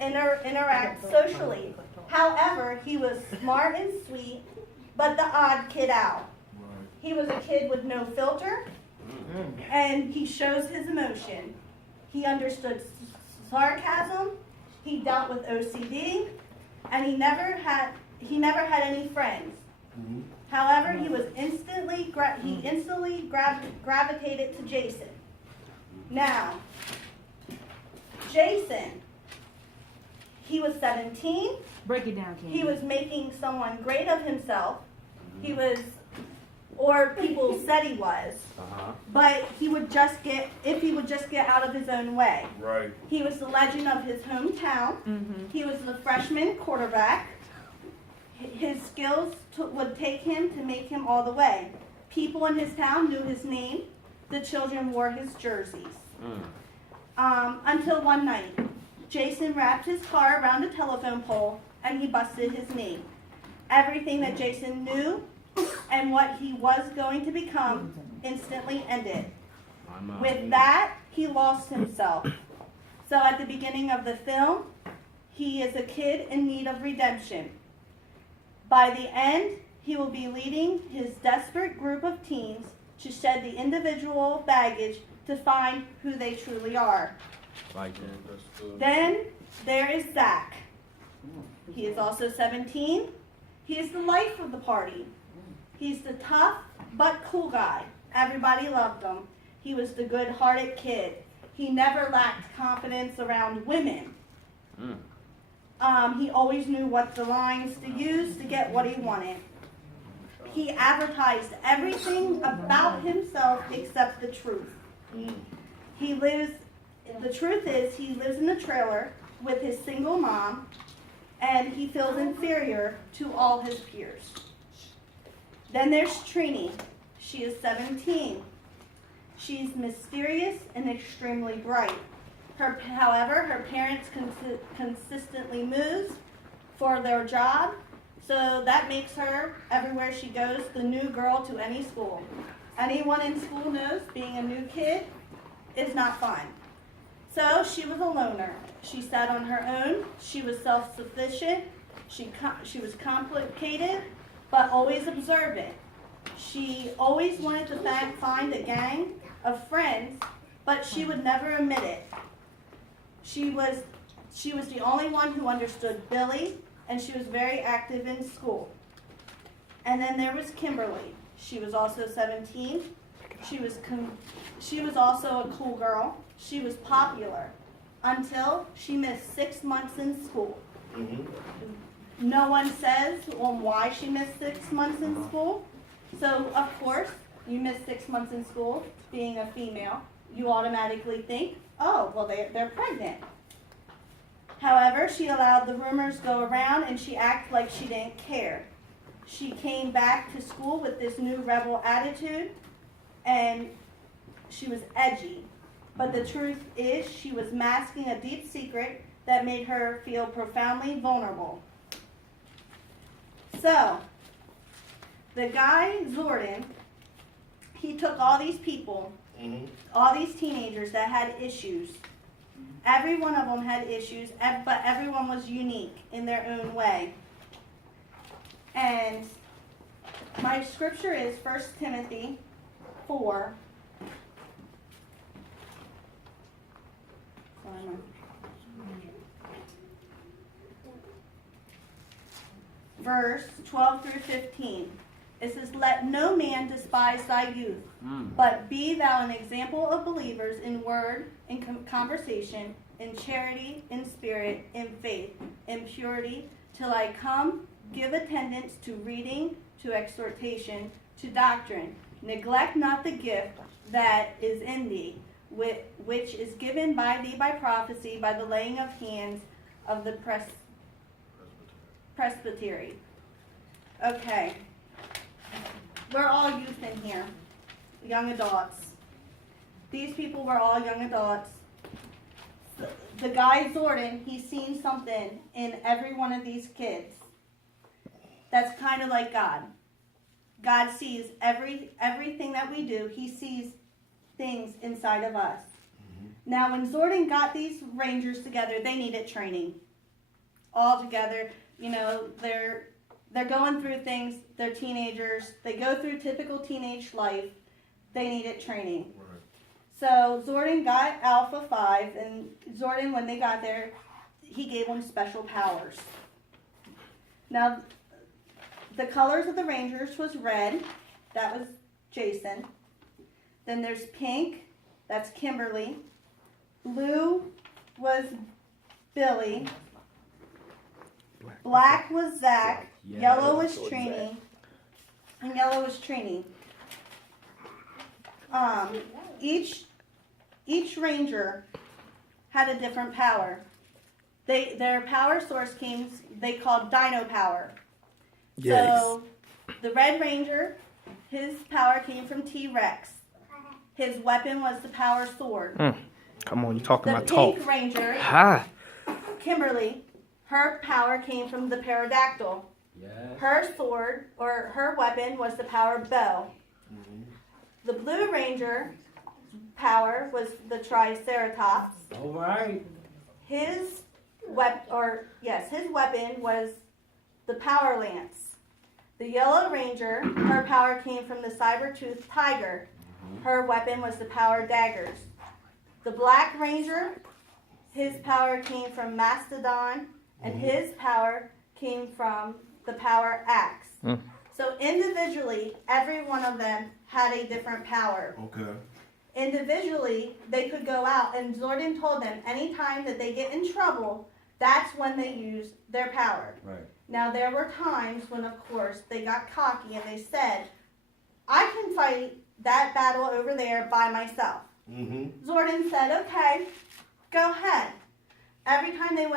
interact socially. However, he was smart and sweet, but the odd kid out. He was a kid with no filter, and he shows his emotion. He understood sarcasm, he dealt with OCD, and he never had any friends. However, he instantly gravitated to Jason. Now, Jason, he was 17. Break it down, Ken. He was making someone great of himself. He was, or people said he was. But if he would just get out of his own way. Right. He was the legend of his hometown. He was the freshman quarterback. His skills would take him to make him all the way. People in his town knew his name. The children wore his jerseys. Until one night, Jason wrapped his car around a telephone pole and he busted his knee. Everything that Jason knew and what he was going to become instantly ended. With that, he lost himself. So at the beginning of the film, he is a kid in need of redemption. By the end, he will be leading his desperate group of teens to shed the individual baggage to find who they truly are. Then there is Zach. He is also 17. He is the life of the party. He's the tough but cool guy. Everybody loved him. He was the good-hearted kid. He never lacked confidence around women. He always knew what the lines to use to get what he wanted. He advertised everything about himself except the truth. The truth is he lives in a trailer with his single mom, and he feels inferior to all his peers. Then there's Trini. She is 17. She's mysterious and extremely bright. However, her parents consistently move for their job, so that makes her, everywhere she goes, the new girl to any school. Anyone in school knows being a new kid is not fun. So she was a loner. She sat on her own. She was self-sufficient. She was complicated, but always observant. She always wanted to find a gang of friends, but she would never admit it. She was the only one who understood Billy, and she was very active in school. And then there was Kimberly. She was also 17. She was also a cool girl. She was popular until she missed 6 months in school. No one says on why she missed 6 months in school. So, of course, you miss 6 months in school, being a female, you automatically think, oh, well, they're pregnant. However, she allowed the rumors go around and she acted like she didn't care. She came back to school with this new rebel attitude and she was edgy. But the truth is she was masking a deep secret that made her feel profoundly vulnerable. So, the guy, Jordan, he took all these people, all these teenagers that had issues. Every one of them had issues, but everyone was unique in their own way. And my scripture is 1 Timothy 4. Verse 12 through 15. It says, let no man despise thy youth, but be thou an example of believers in word, in conversation, in charity, in spirit, in faith, in purity, till I come. Give attendance to reading, to exhortation, to doctrine. Neglect not the gift that is in thee, which is given by thee by prophecy, by the laying of hands of the presbytery. Okay. We're all youth in here, young adults. These people were all young adults. The guy Jordan, he's seen something in every one of these kids that's kind of like God. God sees everything that we do. He sees things inside of us. Now, when Zordon got these Rangers together, they needed training. All together, you know, they're going through things. They're teenagers. They go through typical teenage life. They needed training. Right. So Zordon got Alpha 5, and Zordon, when they got there, he gave them special powers. Now, the colors of the Rangers was red. That was Jason. Then there's pink. That's Kimberly. Blue was Billy. Black was Zach. Yellow was Trini. And yellow was Trini. Each Ranger had a different power. Their power source came, they called Dino Power. Yes. So the Red Ranger, his power came from T-Rex. His weapon was the power sword. Come on, you talking The my talk. Pink Ranger, Ha! Kimberly, her power came from the pterodactyl. Yes. Her sword, or her weapon, was the power bow. The Blue Ranger power was the Triceratops. All right. His weapon was the power lance. The Yellow Ranger, her power came from the saber-toothed tiger. Her weapon was the power daggers. The Black Ranger, his power came from Mastodon, and his power came from the power axe. So individually, every one of them had a different power. Okay. Individually, they could go out, and Zordon told them anytime that they get in trouble, that's when they use their power. Right. Now, there were times when, of course, they got cocky and they said, I can fight that battle over there by myself. Zordon said, okay, go ahead. Every time they went